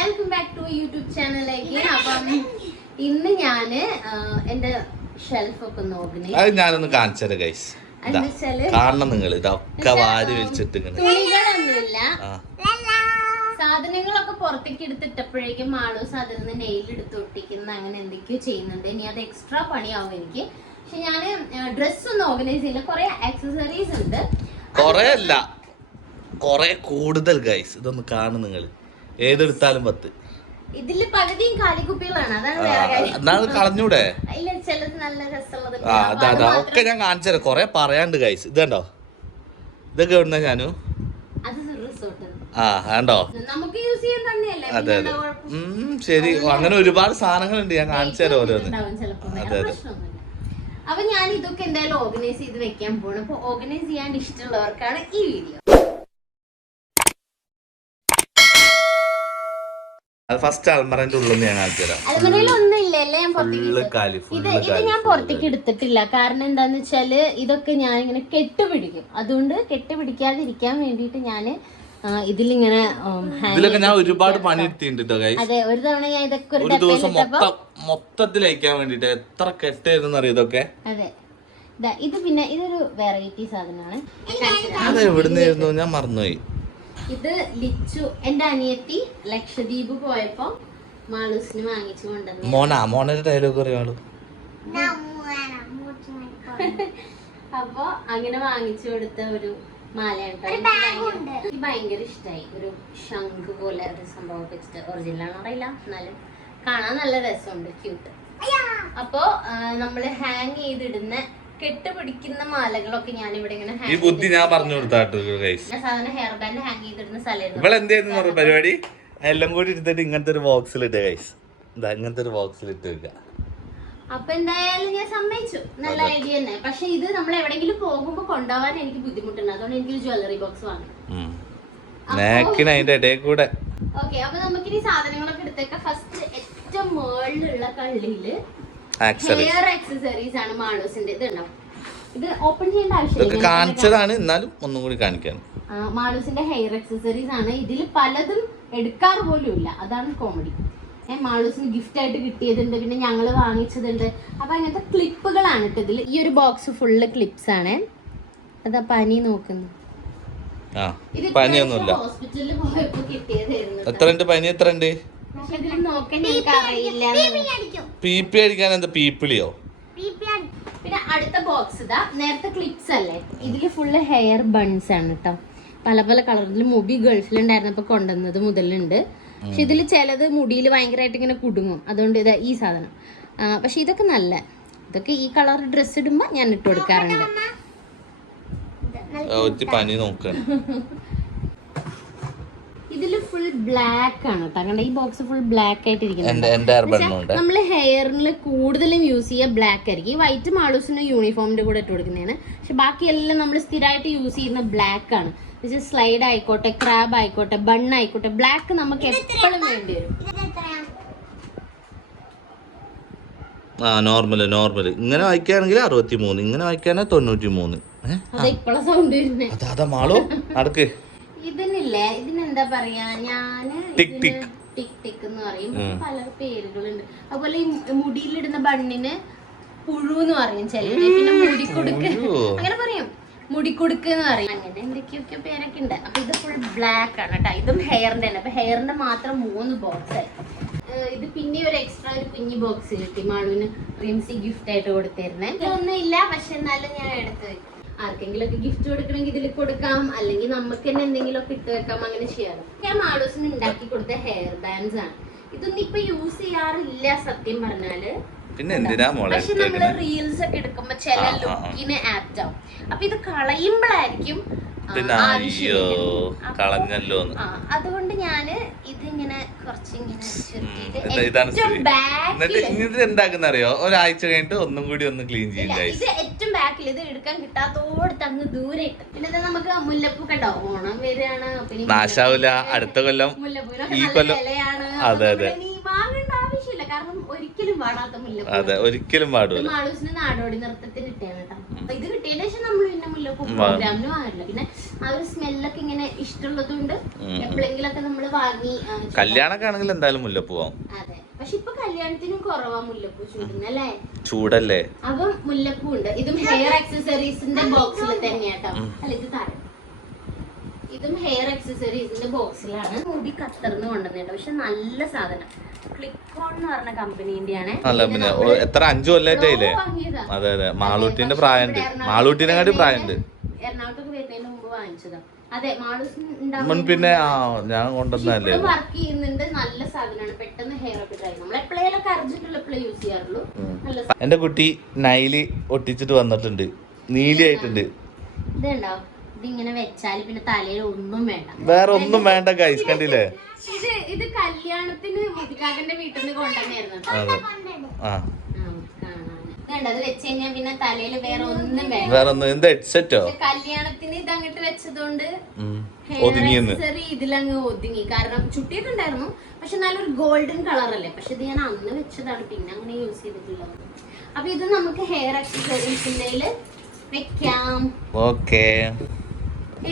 Welcome back to YouTube ചാനലിലേക്ക്. അപ്പം ഇന്ന് ഞാന് എന്റെ ഷെൽഫൊക്കെ നോക്കണേ. അത് ഞാനൊന്ന് കാണിച്ചത് ഗൈസ്. കാണണം നിങ്ങൾ ഇതൊക്കെ വാരി വെച്ചിട്ട് തുണികളൊന്നുമില്ല, സാധനങ്ങളൊക്കെ പുറത്തേക്ക് എടുത്തിട്ടപ്പോഴേക്കും മാളൂസ് അതിൽ നിന്ന് നെയിലെടുത്ത് ഒട്ടിക്കുന്ന അങ്ങനെ എന്തൊക്കെയോ ചെയ്യുന്നുണ്ട്. ഇനി അത് എക്സ്ട്രാ പണിയാവും എനിക്ക്. പക്ഷെ ഞാന് ഡ്രസ് ഒന്നും ഓർഗനൈസ് ചെയ്യില്ല. കുറെ ആക്സസറീസ് ഉണ്ട്, കൊറേ അല്ല കൊറേ കൂടുതൽ ഗൈസ്. ഇതൊന്ന് കാണും നിങ്ങൾ, ഏതെടുത്താലും 10. ഇതില് പകുതിയും കാലിക്കുപ്പികളാണ്. അതാണ് വേറെ കാര്യം. കളഞ്ഞൂടെ? ഇല്ല, ചിലത് നല്ല രസമുള്ളത്. ഒക്കെ ഞാൻ കാണിച്ചത് കൊറേ പറയാണ്ട് ഗൈസ്. ഇതുണ്ടോ, ഇതൊക്കെ എവിടുന്ന ഞാനു ആണ്ടോ നമുക്ക് യൂസ് ചെയ്യാൻ തന്നെയല്ലേ. അതെ അതെ ശരി. അങ്ങനെ ഒരുപാട് സാധനങ്ങളുണ്ട്, ഞാൻ കാണിച്ചു തരാം ഓരോന്ന്. അതെ അതെ. അപ്പൊ ഞാൻ ഇതൊക്കെ എന്തായാലും ഓർഗനൈസ് ചെയ്ത് വെക്കാൻ പോകണം. അപ്പൊ ഓർഗനൈസ് ചെയ്യാൻ ഇഷ്ടമുള്ളവർക്കാണ് ഈ വീഡിയോ. ഫസ്റ്റ് അൽമറന്റെ ഉള്ളിൽ ഞാൻ കാണിച്ചു തരാം. അൽമറയിൽ ഒന്നും ഇല്ലല്ലേ, ഞാൻ പുറത്തേക്ക് എടുത്തിട്ടില്ല. കാരണം എന്താന്ന് വെച്ചാല് ഇതൊക്കെ ഞാൻ ഇങ്ങനെ കെട്ടുപിടിക്കും. അതുകൊണ്ട് കെട്ടുപിടിക്കാതിരിക്കാൻ വേണ്ടിട്ട് ഞാന് ഇതിലിങ്ങനെ ഞാൻ ഒരുപാട് പണി എടുത്തിട്ടുണ്ട്. അതെ, ഒരു തവണ ഞാൻ ഇതൊക്കെ ഒരു ദിവസം മൊത്തത്തിൽ അയക്കാൻ വേണ്ടിട്ട് എത്ര കെട്ടായിരുന്നു അറിയാം ഇതൊക്കെ. അതെ, ഇത് പിന്നെ ഇതൊരു വെറൈറ്റി സാധനമാണ്. അത് എവിടുന്നായിരുന്നു ഞാൻ മറന്നുപോയി. ഇത് ലിച്ചു എന്റെ അനിയത്തി ലക്ഷദ്വീപ് പോയപ്പോ മാളൂസിന് വാങ്ങിച്ചു കൊണ്ടുവന്നു. മോനൊരു ഡയലോഗ് അറിയാളൂ. അപ്പൊ അങ്ങനെ വാങ്ങിച്ചു കൊടുത്ത ഒരു മാലയാണ്. എനിക്ക് ഭയങ്കര ഇഷ്ടമായി. ഒരു ശംഖ് പോലെ ഒരു സംഭവം വെച്ചിട്ട്. ഒറിജിനൽ ആണോ അറിയില്ല, എന്നാലും കാണാൻ നല്ല രസമുണ്ട്, ക്യൂട്ട്. അപ്പൊ നമ്മള് ഹാങ് ചെയ്തിടുന്ന കെട്ടുപിടിക്കുന്ന മാലകളൊക്കെ ഞാൻ ഇവിടെ ഇങ്ങനെ ഈ ബുദ്ധി ഞാൻ പറഞ്ഞു കൊടുത്താട്ടോ. സാധാരണ ഹെയർ ബാൻഡ് ഹാങ് ചെയ്തിടുന്ന സ്ഥലം ഇവളെന്തായിരുന്നു പരിപാടി? എല്ലാം കൂടി എടുത്തിട്ട് ഇങ്ങനത്തെ ഒരു ബോക്സിൽ ഇട്ട് ഗൈസ്. ഇങ്ങനത്തെ ഒരു ബോക്സിൽ ഇട്ട് വെക്കുക. അപ്പൊ എന്തായാലും ഞാൻ സമ്മതിച്ചു, നല്ല ഐഡിയ തന്നെ. പക്ഷെ ഇത് നമ്മൾ എവിടെയെങ്കിലും പോകുമ്പോ കൊണ്ടുപോകാൻ എനിക്ക് ബുദ്ധിമുട്ടുണ്ട്. അതുകൊണ്ട് എനിക്കൊരു ജ്വല്ലറി ബോക്സ് വാങ്ങി. ഓക്കെ, അപ്പൊ നമുക്കിനി സാധനങ്ങളൊക്കെ എടുത്തേക്കാം. ഫസ്റ്റ് ഏറ്റവും മുകളിലുള്ള കള്ളിയില് ഹെയർ ആക്സസറീസ് ആണ് മാളൂസിന്റെ. ഇത് ഉണ്ടോ, ഇത് ഓപ്പൺ ചെയ്യേണ്ട ആവശ്യമില്ല, കാണിച്ചതാണ്. എന്നാലും ഒന്നും കൂടി കാണിക്കാൻ. മാളൂസിന്റെ ഹെയർ ആക്സസറീസ് ആണ്. ഇതിൽ പലതും എടുക്കാറ് പോലും ഇല്ല, അതാണ് കോമഡി. മാളൂസിന് ഗിഫ്റ്റ് ആയിട്ട് കിട്ടിയതുണ്ട്, പിന്നെ ഞങ്ങള് വാങ്ങിച്ചതുണ്ട്. അപ്പൊ അങ്ങനത്തെ ക്ലിപ്പുകളാണ് കേട്ടോ ഇതിൽ. ഈ ഒരു ബോക്സ് ഫുള്ള് ക്ലിപ്സ് ആണ്. അതാ പനി നോക്കുന്നു. ഹോസ്പിറ്റലിൽ പോയപ്പോ കിട്ടിയതായിരുന്നു. എത്രണ്ട് പനി? എത്രണ്ട്? പക്ഷെ ഇതിൽ നോക്കാൻ ഞങ്ങൾക്ക് അറിയില്ല. പീപ്പി അടിക്കാൻ എന്താ പീപ്പിളിയോ? പിന്നെ അടുത്ത ബോക്സ് ഇതാ. നേരത്തെ ക്ലിപ്സ് അല്ലേ, ഇതില് ഫുള്ള് ഹെയർ ബൺസ് ആണ് കേട്ടോ. പല പല കളറിൽ. മുടി ഗൾഫിലുണ്ടായിരുന്നപ്പോ കൊണ്ടുവന്നത് മുതലുണ്ട്. പക്ഷെ ഇതിൽ ചിലത് മുടിയിൽ ഭയങ്കരമായിട്ട് ഇങ്ങനെ കുടുങ്ങും. അതുകൊണ്ട് ഇതാ ഈ സാധനം. പക്ഷെ ഇതൊക്കെ നല്ല, ഇതൊക്കെ ഈ കളർ ഡ്രസ് ഇടുമ്പോ ഞാൻ ഇട്ട് കൊടുക്കാറുണ്ട്. ഇതില് ഫുൾ ബ്ലാക്ക് ആണ് കേട്ടോ. കാരണം ഈ ബോക്സ് ഫുൾ ബ്ലാക്ക് ആയിട്ടിരിക്കുന്നത്. നമ്മള് ഹെയറിൽ കൂടുതലും യൂസ് ചെയ്യുക ബ്ലാക്ക് ആയിരിക്കും. ഈ വൈറ്റ് മാളൂസിന് യൂണിഫോമിന്റെ കൂടെ ഇട്ട് കൊടുക്കുന്നതാണ്. പക്ഷെ ബാക്കിയെല്ലാം നമ്മൾ സ്ഥിരമായിട്ട് യൂസ് ചെയ്യുന്ന ബ്ലാക്ക് ആണ്. സ്ലൈഡ് ആയിക്കോട്ടെ, ക്രാബ് ആയിക്കോട്ടെ, ബൺ ആയിക്കോട്ടെ, ബ്ലാക്ക് നമുക്ക് എപ്പോഴും വേണ്ടി വരും. നോർമല് ഇങ്ങനെ വായിക്കുകയാണെങ്കിൽ 63, ഇങ്ങനെ വായിക്കുകയാണെങ്കിൽ 93. ഇപ്പളാ സൗണ്ട് വരുന്നത്. അതാ മാളോ നടക്ക്. ഇതിനില്ലേ, ഇതിനെന്താ പറയാ, ഞാന് ടിക് ടിക് എന്ന് പറയും. പല പേരുകളുണ്ട്. അതുപോലെ ഈ മുടിയിലിടുന്ന ബണ്ണിന് പുഴു എന്ന് പറയും ചിലര്. പിന്നെ മുടിക്കുടുക്ക് അങ്ങനെ പറയും, മുടിക്കുടുക്ക് എന്ന് പറയും. അങ്ങനെ എന്തൊക്കെയൊക്കെ പേരൊക്കെ ഉണ്ട്. അപ്പൊ ഇത് ഫുൾ ബ്ലാക്ക് ആണ് കേട്ടോ. ഇതും ഹെയറിന്റെ തന്നെ. അപ്പൊ ഹെയറിന്റെ മാത്രം 3 ബോക്സ്. ഇത് പിന്നെ ഒരു എക്സ്ട്രാ ഒരു കുഞ്ഞു ബോക്സ് കിട്ടി മാളുവിന് റിംസി ഗിഫ്റ്റ് ആയിട്ട് കൊടുത്തിരുന്നേ. ഇതൊന്നും ഇല്ല, പക്ഷെ എന്നാലും ഞാൻ എടുത്ത് വെക്കും. ആർക്കെങ്കിലും ഒക്കെ ഗിഫ്റ്റ് കൊടുക്കണമെങ്കിൽ ഇതിൽ കൊടുക്കാം, അല്ലെങ്കിൽ നമുക്ക് തന്നെ എന്തെങ്കിലും ഒക്കെ ഇട്ട് വെക്കാം. അങ്ങനെ ചെയ്യാറ്. ഞാൻ മാളൂസിന് ഉണ്ടാക്കി കൊടുത്ത ഹെയർ ബാൻഡ്സ് ആണ്. ഇതൊന്നും ഇപ്പൊ യൂസ് ചെയ്യാറില്ല സത്യം പറഞ്ഞാല്. പിന്നെ എന്തിനാ മോളെ, പക്ഷെ നമ്മള് റീൽസ് ഒക്കെ എടുക്കുമ്പോ ചില ലുക്കിന് ആപ്റ്റ് ആവും. അപ്പൊ ഇത് കളയുമ്പോഴായിരിക്കും അതുകൊണ്ട് ഞാന് ഇതിങ്ങനെ കുറച്ചിങ്ങനെ എന്താക്കുന്നറിയോ, ഒരാഴ്ച കഴിഞ്ഞിട്ട് ഒന്നും കൂടി ഒന്ന് ക്ലീൻ ചെയ്യും. ഇത് ഏറ്റവും ബാക്കിൽ ഇത് എടുക്കാൻ കിട്ടാത്തോടത്ത് അങ്ങ് ദൂരെ ഇട്ട്. പിന്നെ നമുക്ക് മുല്ലപ്പൂക്കെ ഉണ്ടാവും, ഓണം വരികയാണ്. നാശാവൂല അടുത്ത കൊല്ലം, ഈ കൊല്ലം. അതെ അതെ, വാങ്ങേണ്ട ആവശ്യമില്ല. കാരണം ഒരിക്കലും പാടാത്ത മുല്ലപ്പൂ. അതെ, ഒരിക്കലും പാടൂല. മാളൂസിന് നാടോടി നൃത്തത്തിന് ഇട്ടാണ് കേട്ടോ. അപ്പൊ ഇത് കിട്ടിയതിന് ശേഷം നമ്മൾ പിന്നെ മുല്ലപ്പൂ പ്രോഗ്രാമിന് വാങ്ങില്ല. പിന്നെ ആ ഒരു സ്മെല്ലൊക്കെ ഇങ്ങനെ ഇഷ്ടമുള്ളത് കൊണ്ട് എപ്പോഴെങ്കിലൊക്കെ നമ്മൾ വാങ്ങി. കല്യാണൊക്കെ ആണെങ്കിൽ എന്തായാലും മുല്ലപ്പൂ ആവും. അതെ, പക്ഷെ ഇപ്പൊ കല്യാണത്തിനും കുറവാ മുല്ലപ്പൂ ചൂടുന്നല്ലേ? ചൂടല്ലേ? അപ്പം മുല്ലപ്പൂ ഉണ്ട്. ഇതും ഹെയർ ആക്സസറീസിന്റെ ബോക്സിൽ തന്നെയാട്ടോ. അല്ല, ഇത് താഴെ. ഇതും ഹെയർ ആക്സസറീസിന്റെ ബോക്സിലാണ്. മുടി ഖത്തറിന്ന് കൊണ്ടുവന്നിട്ട്. പക്ഷെ നല്ല സാധനം. ക്ലിക്കോൺ എന്ന് പറഞ്ഞ കമ്പനീന്റെയാണ്. എത്ര 5 കൊല്ലായിട്ടേ. അതെ അതെ, മാളൂട്ടിന്റെ പ്രായമുണ്ട്. മാളൂട്ടിനെക്കാട്ടി പ്രായമുണ്ട്. എറണാകുളത്തൊക്കെ വരുന്നതിന് മുമ്പ് വാങ്ങിച്ചതാ. അതെ, മാളൂസ് പിന്നെ ഞാൻ കൊണ്ടുവന്നല്ലേ. വർക്ക് ചെയ്യുന്നുണ്ട്. നല്ല സാധനമാണ്. പെട്ടെന്ന് ഹെയർ ഒക്കെ ഡ്രൈ. നമ്മൾ എപ്പോഴേലൊക്കെ അർജന്റുള്ള യൂസ് ചെയ്യാറുള്ളൂ. എന്റെ കുട്ടി നൈലി ഒട്ടിച്ചിട്ട് വന്നിട്ടുണ്ട്. നീലി ആയിട്ടുണ്ട്. ഇതുണ്ടോ? ഇതിങ്ങനെ വെച്ചാൽ പിന്നെ തലയിൽ ഒന്നും വേണ്ട, വേറെ ഒന്നും വേണ്ട ഗൈസ്. കണ്ടില്ലേ? ഇത് കല്യാണത്തിന് മുതികാകന്റെ വീട്ടിൽ നിന്ന് കൊണ്ടുവന്നായിരുന്നു. അത് വെച്ച് കഴിഞ്ഞാൽ പിന്നെ തലയിൽ വേറെ ഒന്നും വേണ്ട. വേറെ ഒന്നും. എന്താ ഹെഡ്സെറ്റോ? കല്യാണത്തിന് ഇത് അങ്ങോട്ട് വെച്ചതുകൊണ്ട് ഇതിലങ്ങ് ഒതുങ്ങി. കാരണം ചുട്ടിയൊക്കെ ഉണ്ടായിരുന്നു, പക്ഷെ നല്ലൊരു ഗോൾഡൻ കളർ അല്ലേ. പക്ഷെ ഇത് ഞാൻ അന്ന് വെച്ചതാണ്, പിന്നെ അങ്ങനെ യൂസ് ചെയ്തിട്ടില്ല. അപ്പൊ ഇത് നമുക്ക് ഹെയർ ആക്സസറീസിന്റെ വെക്കാം. ഓക്കേ,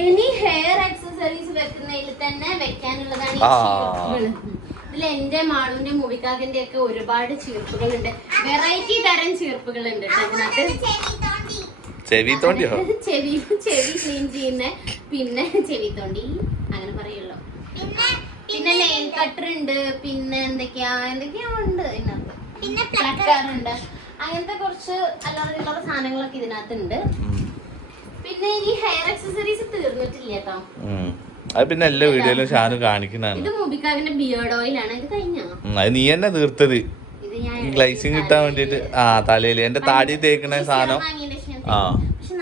ഇനി ഹെയർ ആക്സസറീസ് വെക്കുന്നതിൽ തന്നെ വെക്കാനുള്ളതാണ് ഈ ചീർപ്പുകൾ. ഇതിൽ എന്റെ മാളുവിന്റെ മുവിക്കാകിന്റെ ഒക്കെ ഒരുപാട് ചീർപ്പുകൾ ഉണ്ട്. വെറൈറ്റി തരം ചീർപ്പുകൾ ഉണ്ട് ചെവി ക്ലീൻ ചെയ്യുന്ന, പിന്നെ ചെവി തോണ്ടി അങ്ങനെ പറയുള്ളൂ. പിന്നെ നെയിൽ കട്ടർ ഉണ്ട്, പിന്നെ എന്തൊക്കെയാ ഉണ്ട് ഇതിനകത്ത്. പിന്നെ പ്ലക്കറുണ്ട്. അങ്ങനത്തെ കുറച്ച് അല്ലാതെ സാധനങ്ങളൊക്കെ ഇതിനകത്തുണ്ട്. പിന്നെ ഈ ഹെയർ ആക്സസറീസ് തീർന്നിട്ടില്ല കേട്ടോ. അത് പിന്നെ എല്ലാ വീഡിയോയിലും ഷാനു കാണിക്കുന്നതാണ്. ഇത് മുബിക്കാകിന്റെ ബിയർഡ് ഓയിൽ ആണ്. ഇത് കഴിഞ്ഞോ? അത് നീ തന്നെ തീർത്തത്. ഗ്ലൈസിങ് കിട്ടാൻ വേണ്ടിട്ട്. തലയില് എന്റെ താടി തേക്കുന്ന സാധനം.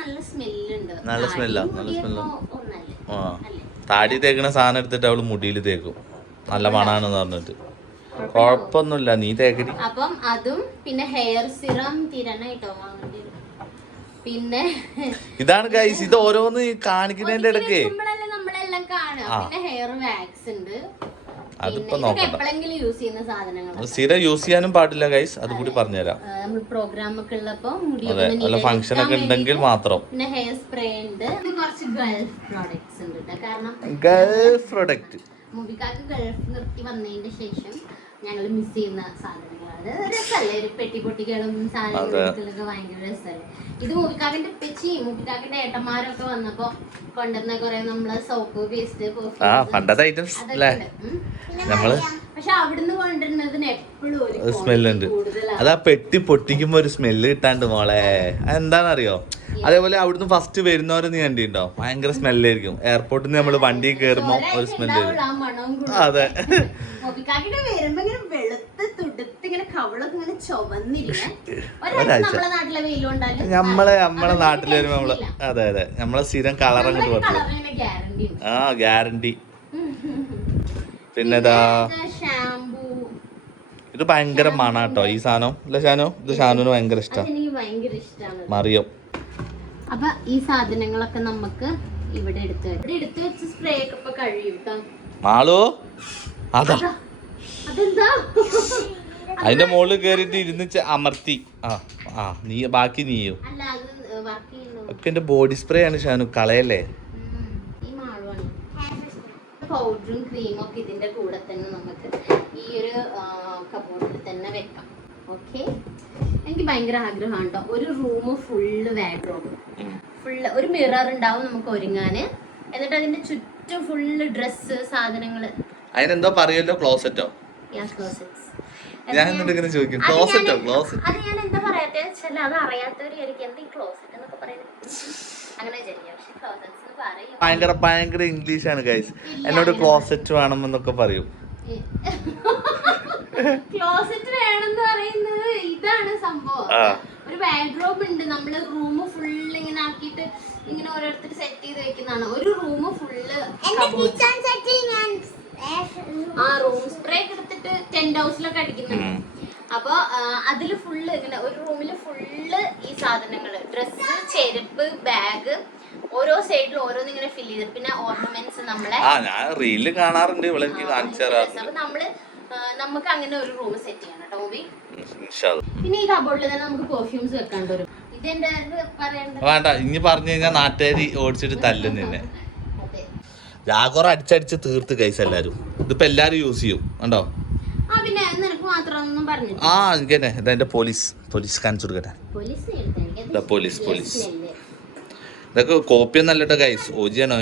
നല്ല സ്മെല്ലുണ്ട്. നല്ല സ്മെല്ലാ. താടി തേക്കുന്ന സാധനം എടുത്തിട്ട് അവള് മുടിയിൽ തേക്കും. നല്ല മണാണെന്ന് പറഞ്ഞിട്ട്. കൊഴപ്പൊന്നുമില്ല, നീ തേക്കടി. അപ്പം അതും പിന്നെ ഹെയർ സിറം തിരണായിട്ടോ വാങ്ങേണ്ടി വരും. പിന്നെ ഇതാണ് ഗൈസ്, ഇത് ഓരോന്ന് കാണിക്കുന്നതിന്റെ ഇടയ്ക്ക് നമ്മളെല്ലാം കാണുക. പിന്നെ ഹെയർ വാക്സ് ഉണ്ട്. അതിപ്പോ നോക്കണ്ട, എപ്പോഴെങ്കിലും യൂസ് ചെയ്യുന്ന സാധനങ്ങൾ. സ്ഥിരം യൂസ് ചെയ്യാനും പാടില്ല ഗൈസ്. അത് കൂടി പറഞ്ഞുതരാം. നമ്മൾ പ്രോഗ്രാം ഒക്കെ ഉള്ളപ്പോ അല്ല ഫംഗ്ഷൻ ഒക്കെ ഉണ്ടെങ്കിൽ മാത്രം. പിന്നെ ഹെയർ സ്പ്രേ ഉണ്ട്. കുറച്ച് ഗൾഫ് പ്രോഡക്ട്സ് ഉണ്ട്. കാരണം ഗൾഫ് പ്രോഡക്റ്റ് മുബിക്കാക്ക് ഗൾഫ് നിർത്തി വന്നതിന്റെ ശേഷം ഞങ്ങൾ മിസ് ചെയ്യുന്ന സാധനങ്ങളാണ്. രസമല്ലേ, ഒരു പെട്ടി പൊട്ടികളും സാധനങ്ങളൊക്കെ ഭയങ്കര രസമല്ലേ. ഇത് മുബിക്കാക്കിന്റെ മുബിക്കാക്കിന്റെ ഏട്ടന്മാരൊക്കെ വന്നപ്പോ കൊണ്ടുവന്ന കുറെ നമ്മള് സോപ്പ്, പേസ്റ്റ്, പക്ഷെ അവിടുന്ന് കൊണ്ടുവരുന്നതിന് എപ്പോഴും ഒരു സ്മെല്ലുണ്ട്. അതാ പെട്ടി പൊട്ടിക്കുമ്പോ ഒരു സ്മെല്ല് കിട്ടാണ്ട് മോളെ. അതെന്താണെന്നറിയോ? അതേപോലെ അവിടുന്ന് ഫസ്റ്റ് വരുന്നവരെ നീ കണ്ടിട്ടുണ്ടോ? ഭയങ്കര സ്മെല്ലായിരിക്കും. എയർപോർട്ടിൽ നിന്ന് നമ്മള് വണ്ടി കയറുമ്പോ ഒരു സ്മെല്ല്. അതെ, നമ്മളെ നാട്ടിൽ വരുമ്പോ നമ്മള് അതെ അതെ നമ്മളെ സ്ഥിരം കളർ അങ്ങോട്ട് പറ്റില്ല. ഗ്യാരണ്ടി. പിന്നെതാ ഇത് ഭയങ്കര മണാട്ടോ ഈ സാധനം. അല്ല ഷാനു, ഇത് ഷാനുവിന് ഭയങ്കര ഇഷ്ടമാണ്. മറിയം. അപ്പൊ ഈ സാധനങ്ങളൊക്കെ നമുക്ക് ഇവിടെ എടുത്ത് വെച്ച് സ്പ്രേ ഒക്കെ ഇപ്പൊ കഴിയും. മാളു അതാ അതെന്താ അതിന്റെ മുകളിൽ കേറിട്ട് ഇരുന്ന് അമർത്തി. നീ ബാക്കി നീയോ ഒക്കെ എന്റെ ബോഡി സ്പ്രേ ആണ് ഷാനു, കളയല്ലേ. പൗഡറും ക്രീമും ഒക്കെ ഇതിന്റെ കൂടെ തന്നെ നമുക്ക് ഈ ഒരു കബോർഡിൽ തന്നെ വെക്കാം. ഓക്കെ, എനിക്ക് ഭയങ്കര ആഗ്രഹമാണ് കേട്ടോ ഒരു റൂം ഫുള്ള് വാർഡ്രോബ്, ഫുള്ള് ഒരു മിറർ ഉണ്ടാവും നമുക്ക് ഒരുങ്ങാന്. എന്നിട്ട് അതിന്റെ ചുറ്റും ഫുള്ള് ഡ്രസ്സ്, സാധനങ്ങള്. അതിനെന്തോ പറയല്ലോ, ക്ലോസറ്റോ? ഞാൻ ഇങ്ങനെ ചോദിക്കും, ക്ലോസറ്റോ? ക്ലോസറ്റ് അത് ഞാൻ എന്താ പറയാത്തെ വെച്ചാൽ അത് അറിയാത്തവരായിരിക്കും എന്താ ഈ ക്ലോസറ്റ് എന്നൊക്കെ പറയുന്നത്. അങ്ങനെ ഭയങ്കര ഭയങ്കര ഇംഗ്ലീഷാണ് ഗൈസ്. എന്നോട് ക്ലോസറ്റ് വേണമെന്നൊക്കെ പറയും. ക്ലോസറ്റ് വേണമെന്ന് പറയുന്നത് ഇതാണ് സംഭവം. ഒരു വാർഡ്രോബ് ഉണ്ട്, നമ്മള് റൂം ഫുള്ള് ഇങ്ങനെ ആക്കിയിട്ട് ഇങ്ങനെ ഓരോരുത്തർ സെറ്റ് ചെയ്ത് വെക്കുന്നതാണ്. ഒരു റൂം ഫുള്ള് റൂം സ്പ്രേ എടുത്തിട്ട് ടെന്റ് ഹൗസിലൊക്കെ അടിക്കുന്നുണ്ട്. അപ്പൊ അതില് ഫുള്ള് ഇങ്ങനെ ഒരു റൂമില് ഫുള്ള് ഈ സാധനങ്ങള്, ഡ്രസ്സ്, ചെരുപ്പ്, ബാഗ്, ഓരോ സൈഡിലും ഓരോന്ന് ഇങ്ങനെ ഫില്ല് ചെയ്ത്. പിന്നെ ഓർണമെന്റ്സ് നമ്മളെ ഞാൻ റീലില് കാണാറുണ്ട്. അപ്പൊ നമ്മള് നമുക്ക് അങ്ങനെ ഒരു റൂം സെറ്റ് ചെയ്യണം കേട്ടോ മൂവി. ഇൻഷാ അല്ലാ. പിന്നെ ഈ കബോർഡിൽ തന്നെ നമുക്ക് പെർഫ്യൂംസ് വെക്കാണ്ട് വരും. ഇതെന്റെ പറയണ്ട വേണ്ട, ഇനി പറഞ്ഞു കഴിഞ്ഞാൽ നാട്ടുകാരി ഓടിച്ചിട്ട് തല്ലും നിന്നെ. ജാഗോറ അടിച്ചടിച്ച് തീർത്ത് കൈസ് എല്ലാരും. ഇതിപ്പോ എല്ലാരും യൂസ് ചെയ്യും കണ്ടോ. പിന്നെ നിനക്ക് മാത്രമൊന്നും പറഞ്ഞില്ല. ആ എനിക്ക് തന്നെ ഇതെന്റെ പോലീസ് കാണിച്ചു കൊടുക്കട്ടെ. പോലീസ് ഇതൊക്കെ കോപ്പി ഒന്നല്ല കേട്ടോ ഗൈസ്, ഓജിയാണോ?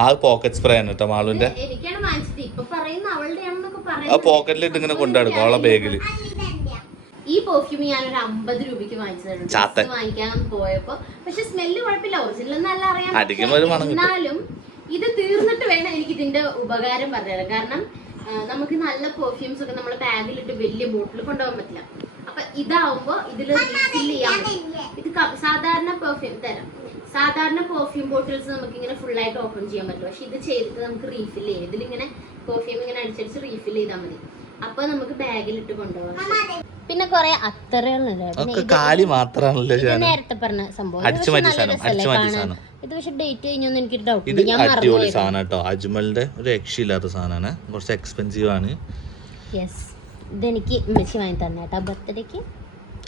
ആ പോക്കറ്റ് സ്പ്രേ ആണ് കേട്ടോ മാളുവിന്റെ. ആ പോക്കറ്റിലിട്ട് ഇങ്ങനെ കൊണ്ടുനടക്കും അവളെ ബാഗില്. ഈ പെർഫ്യൂം ഞാനൊരു 50 രൂപയ്ക്ക് വാങ്ങിച്ചതാണ് വാങ്ങിക്കാൻ പോയപ്പോ. പക്ഷെ സ്മെല്ല് കുഴപ്പമില്ല, ഒറിജിനൽ നല്ല അറിയാം. എന്നാലും ഇത് തീർന്നിട്ട് വേണം എനിക്ക് ഇതിന്റെ ഉപകാരം പറഞ്ഞുതരാം. കാരണം നമുക്ക് നല്ല പെർഫ്യൂംസ് ഒക്കെ നമ്മളെ ബാഗിലിട്ട് വലിയ ബോട്ടിൽ കൊണ്ടുപോകാൻ പറ്റില്ല. അപ്പൊ ഇതാവുമ്പോ ഇതിൽ റീഫിൽ ചെയ്യാൻ പറ്റും. ഇത് സാധാരണ പെർഫ്യൂം തരാം. സാധാരണ പെർഫ്യൂം ബോട്ടിൽസ് നമുക്ക് ഇങ്ങനെ ഫുൾ ആയിട്ട് ഓപ്പൺ ചെയ്യാൻ പറ്റും. പക്ഷെ ഇത് ചെയ്തിട്ട് നമുക്ക് റീഫിൽ ചെയ്യാം. ഇതിലിങ്ങനെ പെർഫ്യൂം ഇങ്ങനെ അടിച്ചടിച്ച് റീഫിൽ ചെയ്താൽ മതി. അപ്പൊ നമുക്ക് ബാഗിലിട്ട് കൊണ്ടുപോകാം. പിന്നെ കൊറേ അത്തറുകളുണ്ട്. കാലി മാത്രാണല്ലോ നേരത്തെ പറഞ്ഞ സംഭവം. ഇത് പക്ഷെ ഡേറ്റ് കഴിഞ്ഞൊന്നും എനിക്കൊരു ഡൗട്ട്. ഇത് അടിപൊളി സാധനം കേട്ടോ. അജ്മലിന്റെ ഒരു രക്ഷയില്ലാത്ത സാധനമാണ്, കുറച്ച് എക്സ്പെൻസീവ് ആണ്. ഇതെനിക്ക് ഉമ്മച്ചി വാങ്ങി തന്നെ കേട്ടോ ബർത്ത്ഡേക്ക്.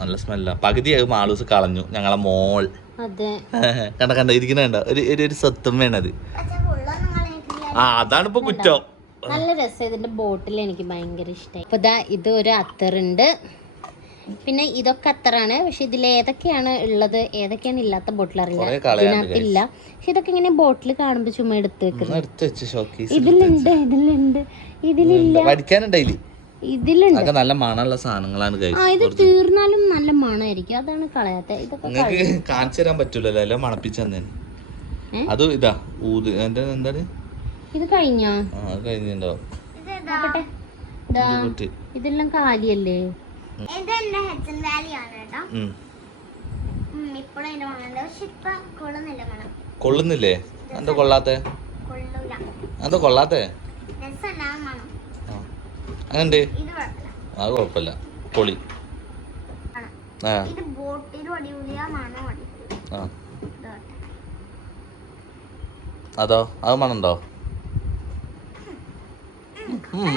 നല്ല സ്മെല്ലാ. പകുതി മാളൂസ് കളഞ്ഞു ഞങ്ങളെ മോൾ. അതെ കണ്ട ഇരിക്കണ ഒരു സത്വം വേണത്. ആ അതാണ് ഇപ്പൊ കുറ്റം. നല്ല രസം. ഇതിന്റെ ബോട്ടിൽ എനിക്ക് ഭയങ്കര ഇഷ്ടമായി. അപ്പൊ ഇത് ഒരു അത്തറുണ്ട്. പിന്നെ ഇതൊക്കെ അത്തറാണ്. പക്ഷെ ഇതിൽ ഏതൊക്കെയാണ് ഉള്ളത് ഏതൊക്കെയാണ് ഇല്ലാത്ത ബോട്ടിൽ അറിയില്ല. ഇതിനകത്തില്ല. പക്ഷെ ഇതൊക്കെ ഇങ്ങനെ ബോട്ടിൽ കാണുമ്പോ ചുമ്മാ എടുത്ത് വെക്കുന്നത്. ഇതിലുണ്ട് ഇതിലില്ല ഇതിലുണ്ട്. നല്ല മണമുള്ള സാധനങ്ങളാണ്. ഇത് തീർന്നാലും നല്ല മണമായിരിക്കും, അതാണ് കളയാത്ത. ഇതൊക്കെ നിങ്ങൾക്ക് കാണിച്ചു തരാൻ പറ്റൂലല്ലോ, എല്ലാം മണപ്പിച്ചെന്നെ. അത് ഇതാ ഊത് എന്താണ് ഇത് കഴിഞ്ഞോ? കഴിഞ്ഞോ? ഇതെല്ലാം കാലിയല്ലേ? കൊള്ളുന്നില്ലേ? എന്താ കൊള്ളാത്തെ? എന്താ കൊള്ളാത്തെ? അങ്ങനെ അത് കുഴപ്പമില്ല, പൊളി. അതോ അത് മണുണ്ടോ?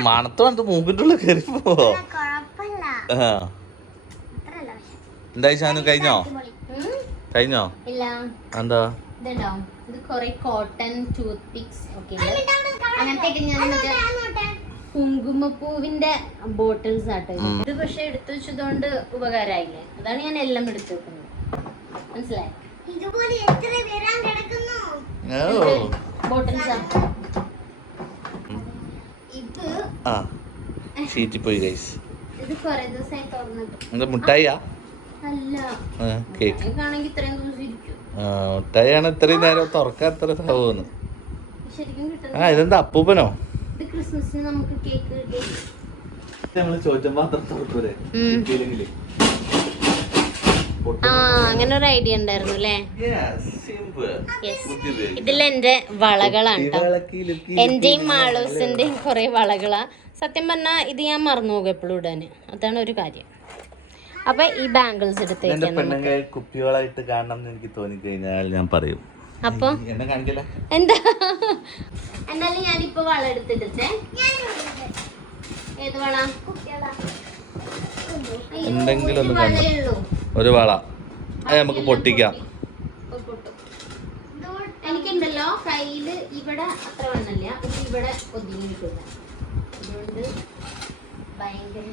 മണത്ത് വന്നിട്ട് മൂക്കിൻ്റെ ഉള്ളിൽ കയറിപ്പോ. എന്തായി ഷാനു? കഴിഞ്ഞോ? എന്താ ഇത് കൊറേ കോട്ടൺ ടൂത്ത് പിക്സ് ഒക്കെ അങ്ങനത്തെ കുങ്കുമപ്പൂവിന്റെ ബോട്ടിൽസ് ആട്ടോ. ഇത് പക്ഷെ എടുത്തു വെച്ചതുകൊണ്ട് ഉപകാരമായില്ലേ, അതാണ് ഞാൻ എല്ലാം എടുത്തു വെക്കുന്നത്. മനസ്സിലായി? ബോട്ടിൽസ് പോയി ഗൈസ്. ഇത് കൊറേ ദിവസമായി തുറന്നിട്ട്. എന്താ മുട്ടായിയാ? അല്ല, കേക്ക് ആണെങ്കിൽ ഇത്രയും ദിവസം ഇരിക്കും. മുട്ടായിയാണ് ഇത്രയും നേരം തുറക്കാൻ എത്ര സാവുന്നു. ശരിക്കും കിട്ടും. ഇതെന്താ അപ്പൂപ്പനോ? ഇത് ക്രിസ്മസിന് നമുക്ക് കേക്ക് കിട്ടി. അങ്ങനെ ഒരു ഐഡിയ ഉണ്ടായിരുന്നു അല്ലേ? ഇതിലെന്റെ വളകളാണ് കേട്ടോ. എന്റെയും മാളൂസിന്റെയും കുറെ വളകളാ. സത്യം പറഞ്ഞാ ഇത് ഞാൻ മറന്നു പോകും എപ്പോഴും ഇടാന്, അതാണ് ഒരു കാര്യം. അപ്പൊ ഈ ബാംഗിൾസ് എടുത്തേക്കാണ്. കുപ്പികളായിട്ട് കാണണം എന്ന് എനിക്ക് തോന്നിക്കഴിഞ്ഞാൽ ഞാൻ പറയും. അപ്പൊ എന്താ എന്നാലും ഞാനിപ്പോ വള എടുത്തിട്ടേ. ഏത് വള? എന്തെങ്കിലും ഒരു വള നമുക്ക് പൊട്ടിക്കാം. എനിക്കുണ്ടല്ലോ കയ്യില് ഇവിടെ അത്ര വണ്ണല്ല, പക്ഷെ ഇവിടെ ഒതുങ്ങിയിട്ടില്ല. അതുകൊണ്ട് ഭയങ്കര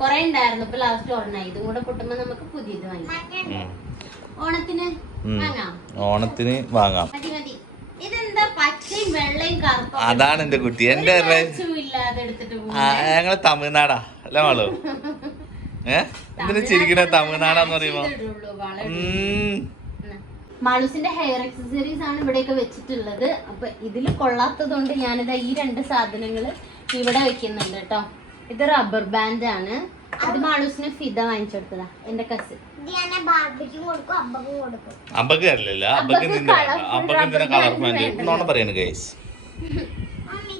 കൊറേ ഉണ്ടായിരുന്നു. ഇപ്പൊ ലാസ്റ്റ് ഒരെണ്ണ. ഇതും കൂടെ പൊട്ടുമ്പോ നമുക്ക് പുതിയത് വാങ്ങിക്കാം. ഓണത്തിന് വാങ്ങാം. മതി. ഇതെന്താ പച്ചയും വെള്ളയും കറുപ്പും? അതാണ് എന്റെ കുട്ടി. എന്റെ ഞങ്ങള് തമിഴ്നാടാ അല്ലേ മാളു? എന്തിനു ചിരിക്കണ? തമിഴ്നാടാന്ന് പറയുമ്പോ മാളൂസിന്റെ ഹെയർ ആക്സസറീസ് ആണ് ഇവിടെയൊക്കെ വെച്ചിട്ടുള്ളത്. അപ്പൊ ഇതില് കൊള്ളാത്തത് കൊണ്ട് ഞാനിതാ ഈ രണ്ട് സാധനങ്ങള് ഇവിടെ വെക്കുന്നുണ്ട് കേട്ടോ. ഇത് റബ്ബർ ബാൻഡ് ആണ്. ഇത് മാളൂസിന് ഫിദ വാങ്ങിച്ചെടുത്തതാ, എന്റെ കസിൻ. അമ്പക്ക് അല്ലല്ല,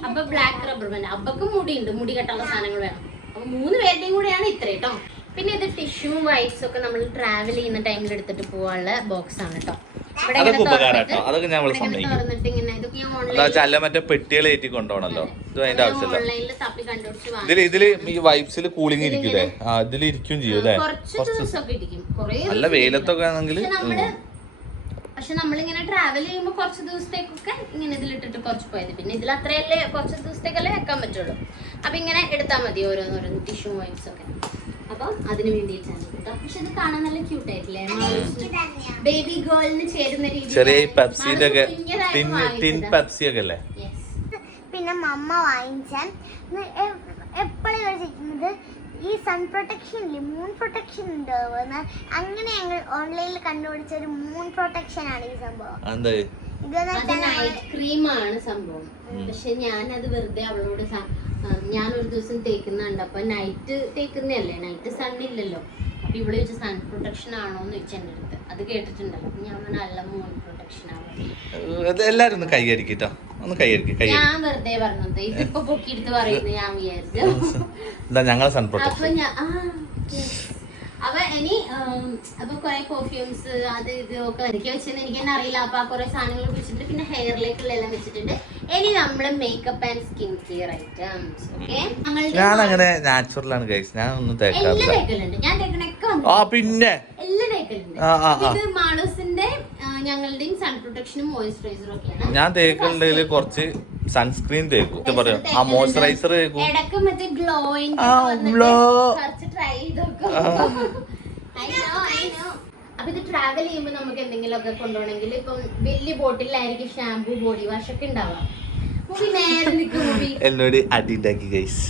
അപ്പൊ ബ്ലാക്ക് റബ്ബർ ബാൻഡ്. അബ്ബക്ക് മുടിയുണ്ട്, മുടി കെട്ടാനുള്ള സാധനങ്ങൾ വേണം. അപ്പൊ 3 പേരുടെയും കൂടെയാണ് ഇത്ര കേട്ടോ. പിന്നെ ഇത് ടിഷ്യൂ വൈപ്സ് ഒക്കെ നമ്മൾ ട്രാവൽ ചെയ്യുന്ന ടൈമിൽ എടുത്തിട്ട് പോവാനുള്ള ബോക്സ് ആണ് കേട്ടോ. ഇവിടെ തുറന്നിട്ട് ഇങ്ങനെ ഇത് ഇതൊക്കെ ഞാൻ ഓൺലൈനിൽ അല്ല മറ്റേ പെട്ടികൾ ഏറ്റി കൊണ്ടുപോകണല്ലോ, ഇത് അതിന്റെ ആവശ്യമില്ല. ഓൺലൈനിൽ തപ്പി കണ്ടുപിടിച്ച് ഇതില് ഈ വൈബ്സിൽ കൂളിംഗ് ഇരിക്കൂലേ? ആ ഇതിൽ ഇരിക്കും ചെയ്യും അല്ലേ? കുറച്ച് ദിവസമൊക്കെ ഇരിക്കും. നല്ല വെയിലത്തൊക്കെ ആണെങ്കിൽ. പക്ഷെ നമ്മളിങ്ങനെ ട്രാവൽ ചെയ്യുമ്പോൾ കുറച്ച് ദിവസത്തേക്കൊക്കെ ഇങ്ങനെ ഇതിലിട്ടിട്ട് കുറച്ച് പോയത്. പിന്നെ ഇതിൽ അത്രയല്ലേ കുറച്ച് ദിവസത്തേക്കല്ലേ വെക്കാൻ പറ്റുള്ളൂ. അപ്പൊ ഇങ്ങനെ എടുത്താൽ മതി ഓരോന്നോരോന്ന് ടിഷ്യൂ വൈബ്സ് ഒക്കെ. അപ്പം അതിന് വേണ്ടിയിട്ടാണ് കേട്ടോ. പക്ഷെ ഇത് കാണാൻ നല്ല ക്യൂട്ട് ആയിട്ടില്ലേ? ബേബി ഗേളിന് ചേരുന്ന രീതിയിൽ ചെറിയ പെപ്സിന്റെ ഒക്കെ ടിൻ പെപ്സി ഒക്കെ അല്ലേ? പിന്നെ മമ്മ വാങ്ങിച്ച എപ്പോഴും ചോദിക്കുന്നത് ഈ സൺ പ്രൊട്ടക്ഷൻ ഇല്ലേ, മൂൺ പ്രൊട്ടക്ഷൻ ഉണ്ടാവുന്ന, അങ്ങനെ ഞങ്ങൾ ഓൺലൈനിൽ കണ്ടുപിടിച്ച ഒരു മൂൺ പ്രൊട്ടക്ഷൻ ആണ് ഈ സംഭവം. നൈറ്റ് ക്രീമാണ് സംഭവം. പക്ഷെ ഞാനത് വെറുതെ അവളോട് ഞാനൊരു ദിവസം തേക്കുന്നുണ്ട്. അപ്പൊ നൈറ്റ് തേക്കുന്നതല്ലേ, നൈറ്റ് സണ്ണില്ലല്ലോ. അപ്പൊ ഇവിടെ വെച്ച് സൺ പ്രൊട്ടക്ഷൻ ആണോന്ന് ചോദിച്ചു എന്റെ അടുത്ത്. അത് കേട്ടിട്ടുണ്ടല്ലോ. ഞാൻ നല്ല മൂൺ പ്രൊട്ടക്ഷൻ ആണ്. എല്ലാരും ഒന്ന് കൈയടിക്കട്ടോ, ഒന്ന് കൈയടിക്ക. ഞാൻ വെറുതെ പറഞ്ഞത് ഇതിപ്പോ പൊക്കിയെടുത്ത് പറയുന്നത് ഞാൻ വിചാരിച്ചു. ഞങ്ങളെ സൺ പ്രൊട്ടക്ഷൻ. അപ്പൊ ഞാൻ അപ്പൊ ഇനി അപ്പൊ കൊറേ പെർഫ്യൂംസ് അത് ഇത് ഒക്കെ എനിക്ക് വെച്ചെന്ന് എനിക്ക് തന്നെ അറിയില്ല. അപ്പൊ ആ കുറെ സാധനങ്ങൾ വെച്ചിട്ടുണ്ട്. പിന്നെ ഹെയറിലേക്കുള്ള എല്ലാം വെച്ചിട്ടുണ്ട്. ഇനി നമ്മള് makeup and skin care items. Okay, ഞാൻ അങ്ങനെ നാച്ചുറൽ ആണ് ഗൈസ്, ഞാൻ ഒന്നും എല്ലാം തേക്കാറില്ല. തേക്കലുണ്ട്. ഞാൻ തേക്കണൊക്കെ പിന്നെ എല്ലാം തേക്കലുണ്ട്. ഇത് മാളൂസിന്റെ ഞങ്ങളുടെയും സൺ പ്രൊട്ടക്ഷനും മോയിസ്ചറൈസറും ഒക്കെയാണ്. ഞാൻ തേക്കലുണ്ടെങ്കിൽ കുറച്ച് സൺസ്ക്രീൻ തേക്കും, പറയാം ആ മോയ്സ്ചറൈസർ തേക്കും. ഇടക്ക് മറ്റേ ഗ്ലോയിങ് ട്രൈ ചെയ്തൊക്കെ. അപ്പൊ ഇത് ട്രാവൽ ചെയ്യുമ്പോ നമുക്ക് എന്തെങ്കിലും ഒക്കെ കൊണ്ടുപോകണമെങ്കിൽ ഇപ്പം വലിയ ബോട്ടിലായിരിക്കും ഷാമ്പൂ ബോഡി വാഷ് ഒക്കെ ഉണ്ടാവാം. നേരെ നിൽക്കും മൂവി എന്നോട് അടി ഉണ്ടാക്കി ഗൈസ്,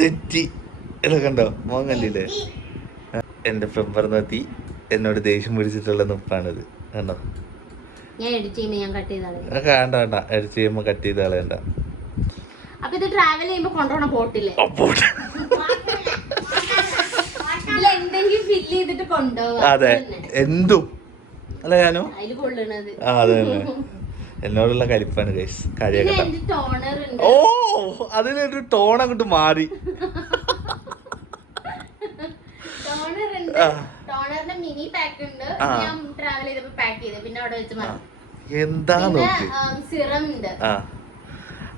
തെറ്റി എന്നൊക്കെ ഉണ്ടോ മോൻ കണ്ടില്ലേ? എന്റെ പെമ്പർ നിർത്തി എന്നോട് ദേഷ്യം പിടിച്ചിട്ടുള്ള നിപ്പാണിത് കണ്ടോ? ഞാൻ എഡിറ്റ് ചെയ്യുമ്പോ ഞാൻ കട്ട് ചെയ്താൽ വേണ്ട വേണ്ട, എഡിറ്റ് ചെയ്യുമ്പോ കട്ട് ചെയ്ത് കളയണ്ട. അപ്പൊ ഇത് ട്രാവൽ ചെയ്യുമ്പോ കൊണ്ടുപോകണ ബോട്ടില് എന്തെങ്കിലും ഫില്ല് ചെയ്തിട്ട് കൊണ്ടുപോകാം. അതെ, എന്തും അല്ല ഞാനോ അതില് കൊള്ളണത്. അതെ എന്നോടുള്ള കരിപ്പാണ് ഗൈസ്, കഴിയൊക്കെ. ടോണർ ഉണ്ട്. ഓ അതിനൊരു ടോൺ അങ്ങോട്ട് മാറി. ടോണർ ഉണ്ട്. ടോണറിന്റെ മിനി പാക്ക് ഉണ്ട്. ഞാൻ ട്രാവൽ ചെയ്തപ്പോ പാക്ക് ചെയ്ത് പിന്നെ അവിടെ വെച്ച് മാറി. എന്താ നോക്ക്, സിറം ഉണ്ട്.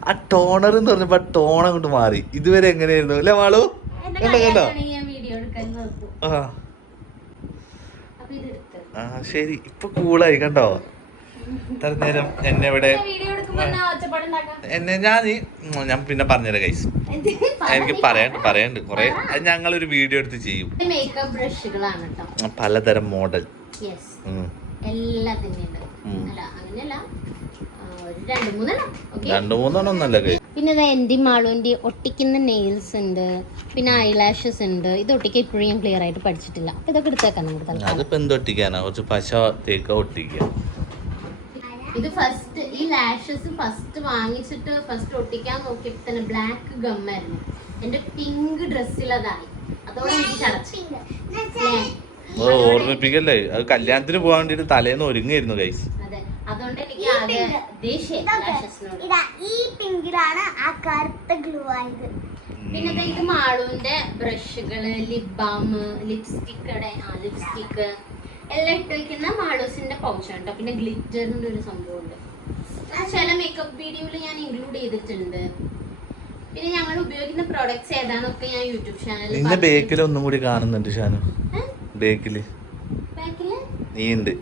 ആ ടോണർ എന്ന് പറഞ്ഞപ്പോ ടോൺ അങ്ങോട്ട് മാറി. ഇതുവരെ എങ്ങനെയായിരുന്നു അല്ലേ മാളു? കണ്ടോ? ശരി, ഇപ്പൊ കൂളായി കണ്ടോ? ഇത്ര നേരം എന്നെ ഇവിടെ ഞാൻ പിന്നെ പറഞ്ഞുതരാം ഗൈസ്. എനിക്ക് പറയാണ്ട് കൊറേ. ഞങ്ങളൊരു വീഡിയോ എടുത്ത് ചെയ്യും. മേക്കപ്പ് ബ്രഷുകളാണ് കേട്ടോ, പലതരം മോഡൽ. രണ്ടു മൂന്നെണ്ണൊന്നല്ല ഗൈസ്. പിന്നെ എന്റെ മാളുവിന്റെ ഒട്ടിക്കുന്ന നെയിൽസ് ഉണ്ട്, പിന്നെ ഐലാഷസ് ഉണ്ട്. ഇത് ഒട്ടിക്കാൻ ഇപ്പോഴും ഞാൻ ക്ലിയർ ആയിട്ട് പഠിച്ചിട്ടില്ല. അപ്പൊ ഇതൊക്കെ എടുത്തേക്കാൻ നമുക്ക്. അതിപ്പോ എന്തൊട്ടിക്കാനാ, കുറച്ച് പശ തേക്ക ഒട്ടിക്കുക. ഇത് ഫസ്റ്റ് ഈ ലാഷസ് ഫസ്റ്റ് വാങ്ങിച്ചിട്ട് ഫസ്റ്റ് ഒട്ടിക്കാൻ നോക്കിയപ്പോ തന്നെ ബ്ലാക്ക് ഗമ്മായിരുന്നു. എന്റെ പിങ്ക് ഡ്രസ്സിൽ അതായി. അതോടെ എനിക്ക് ചടച്ചു. ഓർമ്മിപ്പിക്കല്ലേ, അത് കല്യാണത്തിന് പോകാൻ വേണ്ടിട്ട് തലേന്ന് ഒരുങ്ങായിരുന്നു ഗൈസ്. അതെ, അതുകൊണ്ട് എനിക്ക് ആകെ ദേഷ്യം ലാഷസിനോട്. ഈ പിങ്കിലാണ് ആ കറുത്ത ഗ്ലൂ ആയത്. പിന്നെ ഇത് മാളുവിന്റെ ബ്രഷുകള്, ലിപ് ബാം, ലിപ്സ്റ്റിക്ക് എല്ലാം ഇട്ട് വെക്കുന്ന മാളൂസിന്റെ പൗച്ചാണ് കേട്ടോ. പിന്നെ ഗ്ലിറ്ററിന്റെ ഒരു സംഭവം ഉണ്ട്. ചില മേക്കപ്പ് വീഡിയോയിൽ ഞാൻ ഇൻക്ലൂഡ് ചെയ്തിട്ടുണ്ട്. പിന്നെ ഞങ്ങൾ ഉപയോഗിക്കുന്ന പ്രോഡക്ട്സ് ഏതാന്നൊക്കെ ഞാൻ യൂട്യൂബ് ചാനലിൽ. നിന്റെ ബേക്കിൽ ഒന്നും കൂടി കാണുന്നുണ്ട് ഷാനു. ബേക്കില് നീ ഉണ്ട്.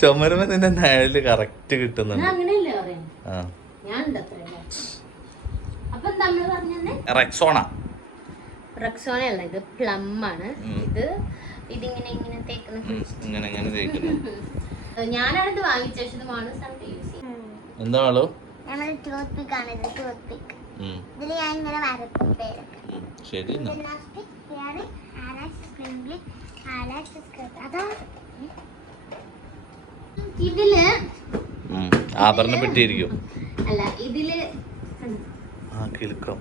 ചുമരുമ്പോ നിന്റെ നിഴല് കറക്റ്റ് കിട്ടുന്നുണ്ട്. അങ്ങനെയല്ലേ പറയാ, ഞാൻ ഉണ്ട് അത്ര. അപ്പൊ നമ്മള് പറഞ്ഞേ റെക്സോണ. റെക്സോണ അല്ല, ഇത് പ്ലം ആണ്. ഇതിങ്ങനെ ഇങ്ങനെ തേക്കുന്ന. ഞാനാണിത് വാങ്ങിച്ച ശേഷം ഇത് മാണൂസാണ് യൂസ് ചെയ്യുന്നത്. എന്താ മാളു? ടൂത്ത് പിക്ക് ആണ് ഇത്, ടൂത്ത് പിക്ക്. ഇതില് ഞാൻ ഇങ്ങനെ വരക്കും പേരൊക്കെ. ശരി, ഇതില് ആഭരണ പെട്ടിയിരിക്കും. അല്ല, ഇതില് കിലുക്കം.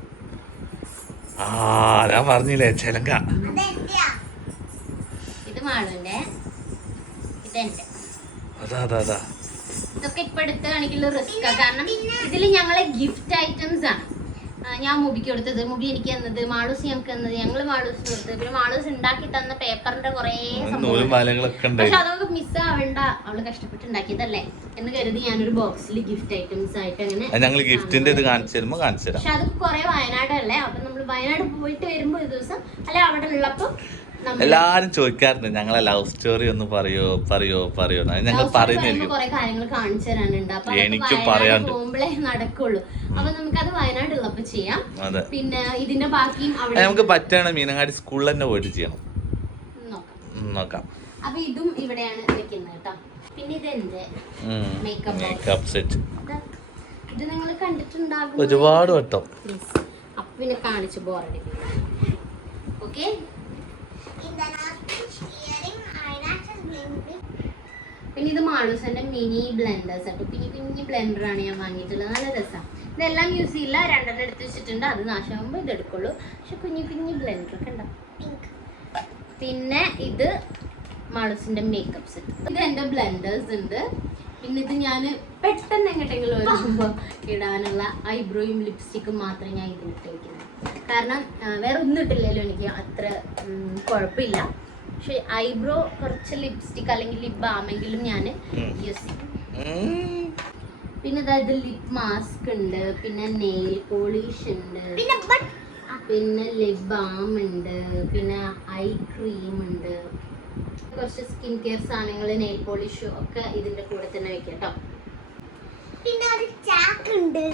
ഞാൻ പറഞ്ഞില്ലേ ചെലങ്ക. ഇത് മാളുവിന്റെ, ഇതെന്റെ. അതാ ഇതൊക്കെ ഇപ്പൊ എടുത്ത് കാണിക്കുന്ന റിസ്ക്. കാരണം ഇതില് ഞങ്ങളെ ഗിഫ്റ്റ് ഐറ്റംസ് ആണ്. ഞാൻ മുബിക്ക് കൊടുത്തത്, മുബി എനിക്ക് തന്നത്, മാളൂസ് ഞങ്ങൾക്ക് തന്നത്, ഞങ്ങള് മാളൂസിന് കൊടുത്തത്, പിന്നെ മാളൂസ് ഉണ്ടാക്കി തന്ന പേപ്പറിന്റെ കുറേ നൂലും പാലങ്ങളൊക്കെ ഉണ്ട്. പക്ഷെ അതൊക്കെ മിസ് ആവണ്ട, അവള് കഷ്ടപ്പെട്ട് ഉണ്ടാക്കിയതല്ലേ എന്ന് കരുതി ഞാനൊരു ബോക്സിൽ ഗിഫ്റ്റ് ഐറ്റംസ് ആയിട്ട് അങ്ങനെ ഞങ്ങൾ ഗിഫ്റ്റിന്റെ ഇത് കാണിച്ചു തരുമ്പോ കാണിച്ചു തരാം. പക്ഷെ അത് കുറെ വയനാടല്ലേ, അപ്പൊ നമ്മള് വയനാട് പോയിട്ട് വരുമ്പോ ഒരു ദിവസം അല്ലെ അവിടെ ഉള്ളപ്പോ എല്ലാരും ചോദിക്കാറുണ്ട് ഞങ്ങളെ ലവ് സ്റ്റോറി ഒന്ന് പറയോ ഞങ്ങൾ പറയുന്നില്ല. കുറെ കാര്യങ്ങൾ കാണിച്ചു തരാനുണ്ട്. അപ്പൊ എനിക്ക് പറയാണ്ട് പോകുമ്പോഴേ നടക്കുള്ളൂ. അപ്പൊ നമുക്ക് അത് വയനാട് ഉള്ളപ്പോ ചെയ്യാം. പിന്നെ ഇതിന്റെ ബാക്കിയും അവിടെ നമുക്ക് പറ്റാണ് മീനങ്ങാടി സ്കൂളിൽ തന്നെ പോയിട്ട് ചെയ്യണം. നോക്കാം. അപ്പൊ ഇതും ഇവിടെയാണ് വെക്കുന്നത് കേട്ടോ. പിന്നെ ഇത് എന്റെ മേക്കപ്പ് സെറ്റ്. ഇത് നിങ്ങൾ കണ്ടിട്ടുണ്ടാകും ഒരുപാട് വട്ടം. അപ്പൊ പിന്നെ കാണിച്ചു ബോറടി. ഓക്കെ, പിന്നെ ഇത് മാളൂസന്റെ മിനി ബ്ലെൻഡേഴ്സ് ആയിട്ട് കുഞ്ഞു ബ്ലെൻഡർ ആണ് ഞാൻ വാങ്ങിയിട്ടുള്ളത്. നല്ല രസമാണ്. ഇതെല്ലാം യൂസ് ചെയ്യില്ല, 2 എടുത്ത് വെച്ചിട്ടുണ്ട്. അത് നാശമാകുമ്പോൾ ഇത് എടുക്കുള്ളൂ. പക്ഷെ കുഞ്ഞു ബ്ലെൻഡർ ഒക്കെ ഉണ്ടാവും. പിന്നെ ഇത് മാളൂസിന്റെ മേക്കപ്പ് സെറ്റ്. ഇത് എന്റെ ബ്ലെൻഡേഴ്സ് ഉണ്ട്. പിന്നെ ഇത് ഞാൻ പെട്ടെന്ന് എങ്ങോട്ടെങ്കിലും വരുമ്പോൾ ഇടാനുള്ള ഐബ്രോയും ലിപ്സ്റ്റിക്കും മാത്രമേ ഞാൻ ഇതിലിട്ട് വയ്ക്കുന്നത്. കാരണം വേറെ ഒന്നും ഇട്ടില്ലല്ലോ, എനിക്ക് അത്ര കുഴപ്പമില്ല. പക്ഷെ ഐബ്രോ കുറച്ച് ലിപ്സ്റ്റിക് അല്ലെങ്കിൽ ലിപ് ബാമെങ്കിലും ഞാൻ യൂസ് ചെയ്യും. പിന്നെ അതായത് ലിപ് മാസ്ക് ഉണ്ട്, പിന്നെ നെയിൽ പോളിഷ് ഉണ്ട്, പിന്നെ ലിപ് ബാം ഉണ്ട്, പിന്നെ ഐ ക്രീം ഉണ്ട്, കുറച്ച് സ്കിൻ കെയർ സാധനങ്ങൾ, നെയിൽ പോളിഷും ഒക്കെ ഇതിന്റെ കൂടെ തന്നെ വെക്കാം കേട്ടോ. പിന്നെ ഒരു ചാക്കുണ്ട്.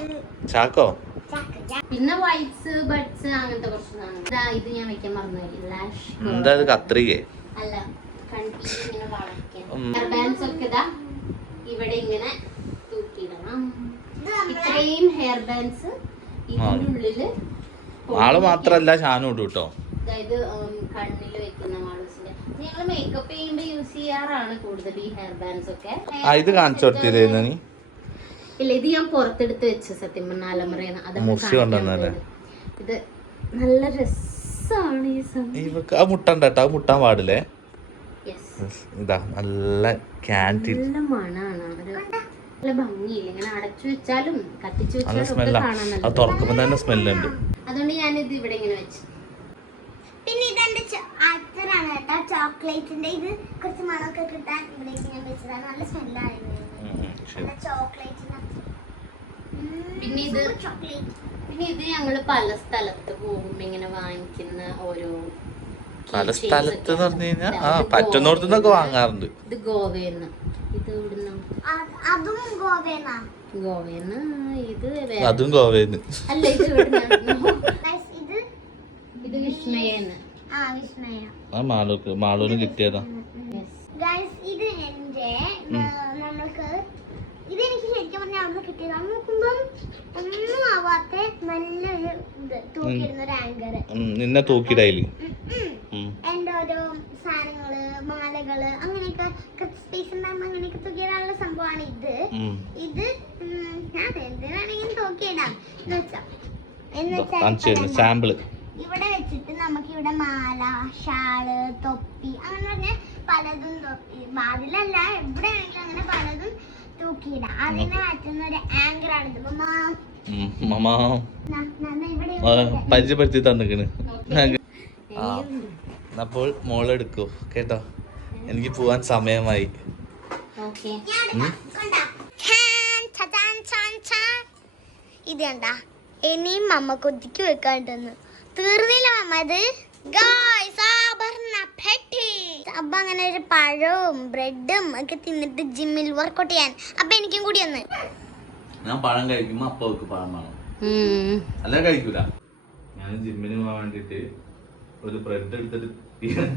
ചാക്കോ? പിന്നെ വൈറ്റ്സ് ബഡ്സ് അങ്ങനത്തെ കുറച്ച് സാധനങ്ങൾ. ഇത് ഞാൻ വെക്കാൻ മറന്നുപോയി. ലാഷ് എന്താ കത്രിക അല്ല, കൺപീസ് ഇങ്ങനെ വളയ്ക്കാൻ. ഹെയർ ബാൻഡ്സ് ഒക്കെ ഇതാ ഇവിടെ ഇങ്ങനെ തൂക്കിയിടണം. ഇത്രയും ഹെയർ ബാൻഡ്സ് ഇതിന്റെ ഉള്ളില്. ആള് മാത്രല്ല ഷാനും ഇടും കേട്ടോ. അതായത് കണ്ണിൽ വെക്കുന്ന മാളൂസിന്റെ ഞങ്ങള് മേക്കപ്പ് ചെയ്യുമ്പോ യൂസ് ചെയ്യാറാണ് കൂടുതൽ ഈ ഹെയർ ബാൻഡ്സ് ഒക്കെ. ഇത് കാണിച്ചു കൊടുത്തിരുന്നു നീ? ഇല്ല, ഇത് ഞാൻ പുറത്തെടുത്ത് വെച്ച സത്യം പറഞ്ഞ അലമുറയാണ്. ഇത് നല്ല രസാണ് ഈ സംഭവം. ആ മുട്ടണ്ട കേട്ടോ, മുട്ടാൻ പാടില്ലേ. ഇതാ നല്ല ക്യാൻഡി, നല്ല മണാണ്, നല്ല ഭംഗിയില്ല. ഇങ്ങനെ അടച്ചു വെച്ചാലും കത്തിച്ചു വെച്ചാലും കാണാൻ നല്ല. തുറക്കുമ്പോ തന്നെ സ്മെല്ലുണ്ട്. അതുകൊണ്ട് ഞാനിത് ഇവിടെ ഇങ്ങനെ വെച്ചു. പിന്നെ ഇതെന്റെ അത്തറാണ് കേട്ടോ, ചോക്ലേറ്റിന്റെ. ഇത് കുറച്ച് മണമൊക്കെ കിട്ടാൻ ഇവിടേക്ക് ഞാൻ വെച്ചതാണ്. നല്ല സ്മെല്ലാണ് ചോക്ലേറ്റിന്. പിന്നെ ഇത് ഞങ്ങള് പല സ്ഥലത്ത് പോകുമ്പോ ഇങ്ങനെ വാങ്ങിക്കുന്ന ഓരോ പല സ്ഥലത്ത് പറഞ്ഞു കഴിഞ്ഞാൽ പറ്റുന്നോടത്തുനിന്നൊക്കെ വാങ്ങാറുണ്ട്. ഇത് ഗോവന്ന്, ഇത് ഇവിടുന്ന്, അതും ഗോവന്ന്, ഇത് അതും ഗോവന്ന് അല്ല, ഇത് ഇത് വിസ്മയെന്ന്. മാളൂന് കിട്ടിയതാ. ഇത് എന്റെ നമ്മൾക്ക് ഇതെനിക്ക് ശരിക്കും പറഞ്ഞാൽ അവിടെ കിട്ടിയതാണ്. നോക്കുമ്പം ഒന്നും ആവാത്ത നല്ലൊരു ഇത് തൂക്കിയിടുന്ന ഒരു ആങ്കർ. നിന്നെ തൂക്കിയിടയില് എന്റെ ഓരോ സാധനങ്ങള്, മാലകള്, അങ്ങനെയൊക്കെ സ്പേസ് ഉണ്ടാകുമ്പോ അങ്ങനെയൊക്കെ തൂക്കിയിടാനുള്ള സംഭവമാണ് ഇത്. ഇത് ഞാൻ എന്തിനാണെങ്കിലും തൂക്കിയിടാം എന്ന് വെച്ചാൽ ഇവിടെ വെച്ചിട്ട് നമുക്ക് ഇവിടെ മാല, ഷാള്, തൊപ്പി, അങ്ങനെ പറഞ്ഞാൽ പലതും, തൊപ്പി വാതിലല്ല എവിടെയാണെങ്കിലും അങ്ങനെ പലതും തൂക്കിയിടാം. അതിനെ മാറ്റുന്ന ഒരു ആങ്കർ ആണ് ഇത്. പരിചയപ്പെടുത്തി തന്നിക്കണ്. അപ്പോൾ മോളെടുക്കൂ കേട്ടോ, എനിക്ക് പോവാൻ സമയമായി. ഇത് കണ്ടാ, ഇനിയും മമ്മ കൊതിക്ക് വെക്കാണ്ടെന്ന് തീർന്നില്ല മമ്മ. അത് അപ്പൊ അങ്ങനെ ഒരു പഴവും ബ്രെഡും ഒക്കെ തിന്നിട്ട് ജിമ്മിൽ വർക്കൗട്ട് ചെയ്യാൻ. അപ്പൊ എനിക്കും കൂടി ഒന്ന്. ഞാൻ പഴം കഴിക്കുമ്പോ അപ്പൊ പഴം വേണം, അല്ല കഴിക്കൂല. ഞാൻ ജിമ്മിന് പോകാൻ വേണ്ടിട്ട് ഒരു ബ്രെഡ് എടുത്തിട്ട്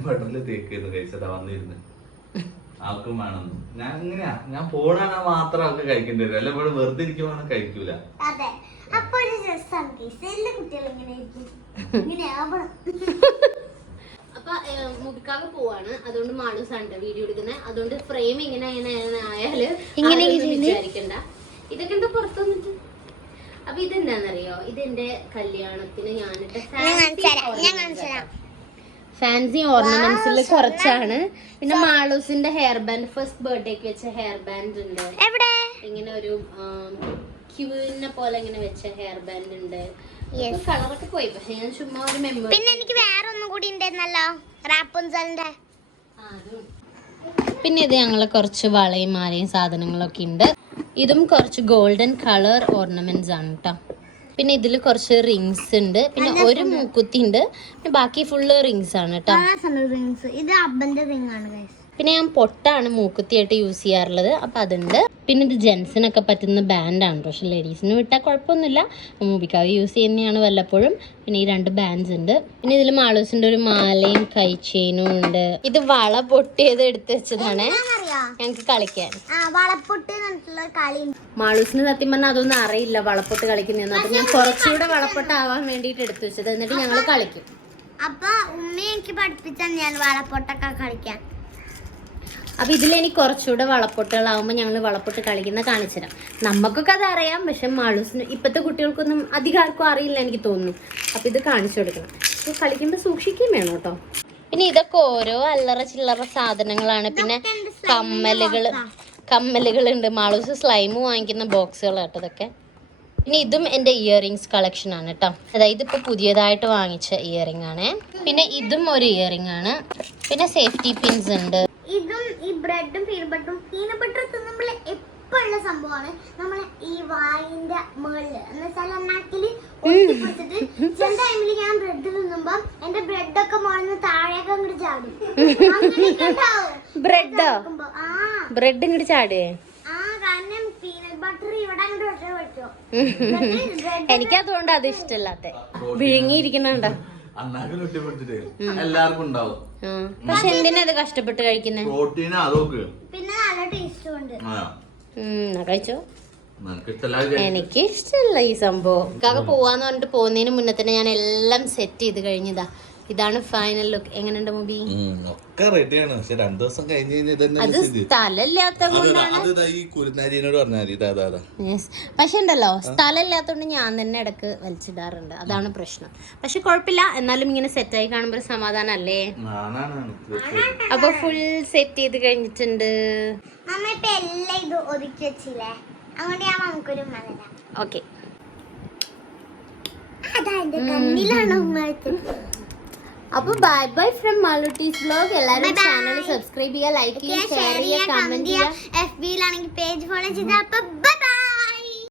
ബട്ടറിൽ തേക്കുന്നു, കഴിച്ചതാ വന്നിരുന്ന്. ആൾക്കും വേണമെന്ന്. ഞാൻ എങ്ങനെയാ, ഞാൻ പോണാ മാത്രം ആൾക്ക് കഴിക്കേണ്ടി വരും, അല്ല ഇവിടെ വെറുതെ ഇരിക്കുവാണ് കഴിക്കൂല. അതെ, അപ്പൊ ഒരു രസമാണ്. എല്ലാ കുട്ടികളും ഇങ്ങനെ അപ്പൊ മുടിക്കാവ് പോവാണ്, അതുകൊണ്ട് മാളൂസാണ് വീഡിയോ എടുക്കുന്നത്. അതുകൊണ്ട് ഫ്രെയിം ഇങ്ങനെ ആയാല് വിചാരിക്കണ്ട. ഇതൊക്കെ എന്താ പുറത്തു വന്നിട്ട്. അപ്പൊ ഇതെന്താന്നറിയോ, ഇതെന്റെ കല്യാണത്തിന് ഞാനിട്ട് ഫാൻസി ഓർണമെന്റ്സിൽ കുറച്ചാണ്. പിന്നെ മാളൂസിന്റെ ഹെയർ ബാൻഡ്, ഫസ്റ്റ് ബർത്ത്ഡേക്ക് വെച്ച ഹെയർ ബാൻഡ് ഉണ്ട്. ഇങ്ങനെ ഒരു ക്യൂവിനെ പോലെ ഇങ്ങനെ വെച്ച ഹെയർ ബാൻഡ് ഉണ്ട്. Yes. കളറൊക്കെ പോയി, പക്ഷെ ഞാൻ ചുമ്മാ ഒരു മെമ്മറി. പിന്നെ എനിക്ക് വേറെ ഒന്നും കൂടി ഉണ്ടായിരുന്നല്ലോ, റാപ്പുൻസലിന്റെ. പിന്നെ ഇത് ഞങ്ങളെ കുറച്ച് വളയും മാലയും സാധനങ്ങളൊക്കെ ഉണ്ട്. ഇതും കുറച്ച് ഗോൾഡൻ കളർ ഓർണമെന്റ്സ് ആണ് കേട്ടോ. പിന്നെ ഇതിൽ കുറച്ച് റിങ്സ് ഉണ്ട്, പിന്നെ ഒരു മൂക്കുത്തി ഉണ്ട്, പിന്നെ ബാക്കി ഫുള്ള് റിങ്സ് ആണ് കേട്ടോ. ഇത് അബ്ബന്റെ റിംഗ് ആണ് ഗൈസ്. പിന്നെ ഞാൻ പൊട്ടാണ് മൂക്കുത്തിയായിട്ട് യൂസ് ചെയ്യാറുള്ളത്, അപ്പം അതുണ്ട്. പിന്നെ ഇത് ജെൻസിനൊക്കെ പറ്റുന്ന ബാൻഡാണ്, പക്ഷെ ലേഡീസിന് വിട്ടാൽ കുഴപ്പമൊന്നുമില്ല, മൂബിക്കാവ് യൂസ് ചെയ്യുന്നതാണ് വല്ലപ്പോഴും. പിന്നെ ഈ 2 ബാൻഡ്സ് ഉണ്ട്. പിന്നെ ഇതിൽ മാളൂസിന്റെ ഒരു മാലയും കൈ ചെയിനും ഉണ്ട്. ഇത് വള പൊട്ടിയത് എടുത്ത് വെച്ചതാണ് ഞങ്ങക്ക് കളിക്കാൻ. മാളൂസിന് സത്യം പറഞ്ഞാൽ അതൊന്നും അറിയില്ല വളപ്പൊട്ട് കളിക്കുന്നതെന്ന്. അപ്പൊ ഞാൻ കുറച്ചുകൂടെ വളപ്പൊട്ടാവാൻ വേണ്ടിട്ട് എടുത്തു വെച്ചത്, എന്നിട്ട് ഞങ്ങൾ കളിക്കും. അപ്പൊ ഉമ്മ എനിക്ക് പഠിപ്പിച്ചാൽ ഞാൻ വളപ്പൊട്ടൊക്കെ കളിക്കാൻ. അപ്പൊ ഇതിലെനിക്ക് കുറച്ചുകൂടെ വളപ്പൊട്ടുകളാവുമ്പോൾ ഞങ്ങൾ വളപ്പൊട്ട് കളിക്കുന്ന കാണിച്ചു തരാം. നമുക്കൊക്കെ അത് അറിയാം, പക്ഷെ മാളൂസിന് ഇപ്പോഴത്തെ കുട്ടികൾക്കൊന്നും അധികം ആർക്കും അറിയില്ല എനിക്ക് തോന്നുന്നു. അപ്പൊ ഇത് കാണിച്ചു കൊടുക്കണം. അപ്പോൾ കളിക്കുമ്പോൾ സൂക്ഷിക്കുകയും വേണം കേട്ടോ. പിന്നെ ഇതൊക്കെ ഓരോ അല്ലറ ചില്ലറ സാധനങ്ങളാണ്. പിന്നെ കമ്മലുകളുണ്ട്. മാളൂസ് സ്ലൈമ് വാങ്ങിക്കുന്ന ബോക്സുകൾ കേട്ടോ ഇതൊക്കെ. പിന്നെ ഇതും എൻ്റെ ഇയറിങ്സ് കളക്ഷൻ ആണ് കേട്ടോ. അതായത് ഇപ്പോൾ പുതിയതായിട്ട് വാങ്ങിച്ച ഇയറിംഗ് ആണ്. പിന്നെ ഇതും ഒരു ഇയറിംഗ് ആണ്. പിന്നെ സേഫ്റ്റി പിൻസ് ഉണ്ട്. ഇതും ഈ ബ്രെഡും പീനട്ട് ബട്ടർ തിന്നുമ്പോൾ എപ്പോഴുള്ള സംഭവമാണ്. നമ്മൾ ഈ വായിന്റെ മുകളിൽ എന്നുവെച്ചാൽ നാട്ടില് ഒട്ടിപ്പിടിച്ചിട്ട് ചില ടൈമിൽ ഞാൻ ബ്രെഡ് തിന്നുമ്പോ എന്റെ ബ്രെഡൊക്കെ മുകളിൽ താഴേക്ക് അങ്ങോട്ട് ചാടും. ബ്രെഡ് ഇങ്ങോട്ട് ചാടേ? കാരണം പീനട്ട് ബട്ടർ ഇവിടെ അങ്ങോട്ട് വെച്ചോ. എനിക്കതുകൊണ്ട് അത് ഇഷ്ടമല്ലാത്ത വിഴുങ്ങിയിരിക്കണുണ്ടോ. എല്ലാവർക്കും ഉണ്ടാവും. പക്ഷെ എന്തിനാ അത് കഷ്ടപ്പെട്ട് കഴിക്കുന്നത്? പ്രോട്ടീൻ അതൊക്കെ. പിന്നെ നല്ല ടേസ്റ്റും ഉണ്ട്. കഴിച്ചോ? എനിക്ക് ഇഷ്ടമല്ല ഈ സംഭവം. കാക്ക പോവാന്ന് പറഞ്ഞിട്ട് പോകുന്നതിന് മുന്നേ തന്നെ ഞാൻ എല്ലാം സെറ്റ് ചെയ്ത് കഴിഞ്ഞതാ. ഇതാണ് ഫൈനൽ ലുക്ക്. എങ്ങനെയുണ്ട് മൂവി? ഒക്കെ റെഡിയാണ്. പക്ഷെ 2 ദിവസം കഴിഞ്ഞ് അത് സ്ഥലമില്ലാത്ത കൊണ്ടാണ്. പക്ഷെ ഉണ്ടല്ലോ, സ്ഥലമില്ലാത്തോണ്ട് ഞാൻ തന്നെ ഇടക്ക് വലിച്ചിടാറുണ്ട്, അതാണ് പ്രശ്നം. പക്ഷെ കുഴപ്പമില്ല, എന്നാലും ഇങ്ങനെ സെറ്റായി കാണുമ്പോൾ ഒരു സമാധാനം അല്ലേ? അപ്പൊ ഫുൾ സെറ്റ് ചെയ്ത് കഴിഞ്ഞിട്ടുണ്ട്. ഓക്കെ, അപ്പൊ ബൈ ബൈ ഫ്രം മാളൂട്ടീസ് വ്ലോഗ്. എല്ലാവരും ചാനൽ സബ്സ്ക്രൈബ് ചെയ്യുക, ലൈക്ക് ചെയ്യുക, ഷെയർ ചെയ്യുക, കമന്റ് ചെയ്യുക. FB യിലാണെങ്കിൽ പേജ് ഫോളോ ചെയ്താൽ.